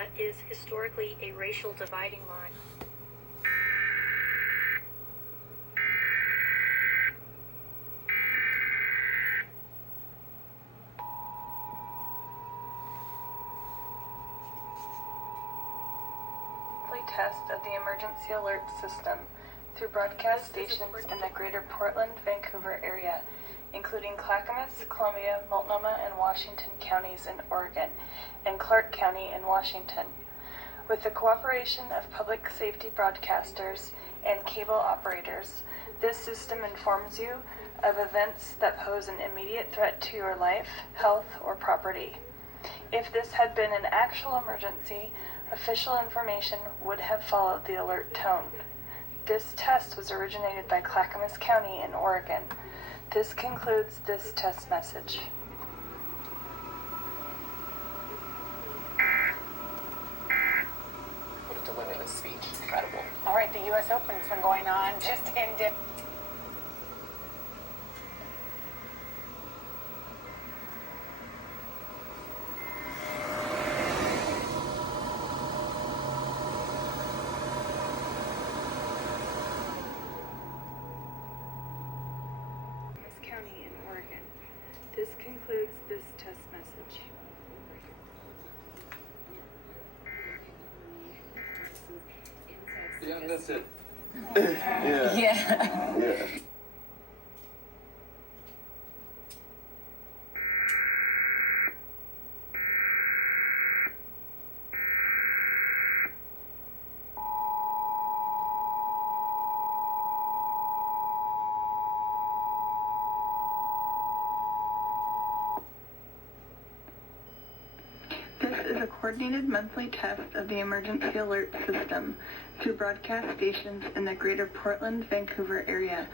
area is historically a racial dividing line. Test of the emergency alert system through broadcast stations in the greater Portland, Vancouver area, including Clackamas, Columbia, Multnomah, and Washington counties in Oregon, and Clark County in Washington. With the cooperation of public safety broadcasters and cable operators, this system informs you of events that pose an immediate threat to your life, health, or property. If this had been an actual emergency, official information would have followed the alert tone. This test was originated by Clackamas County in Oregon. This concludes this test message. What a delimited speech. Incredible. All right, the U.S. Open's been going on. Just ended. County in Oregon. This concludes this test message. Yeah, that's it. Yeah. This is a coordinated monthly test of the emergency alert system through broadcast stations in the greater Portland, Vancouver area,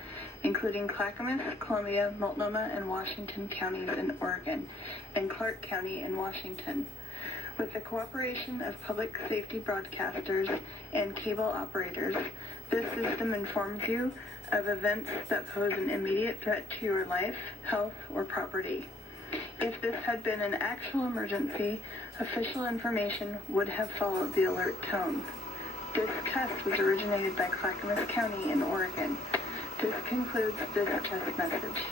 including Clackamas, Columbia, Multnomah, and Washington counties in Oregon, and Clark County in Washington. With the cooperation of public safety broadcasters and cable operators, this system informs you of events that pose an immediate threat to your life, health, or property. If this had been an actual emergency, official information would have followed the alert tone. This test was originated by Clackamas County in Oregon. This concludes this test message.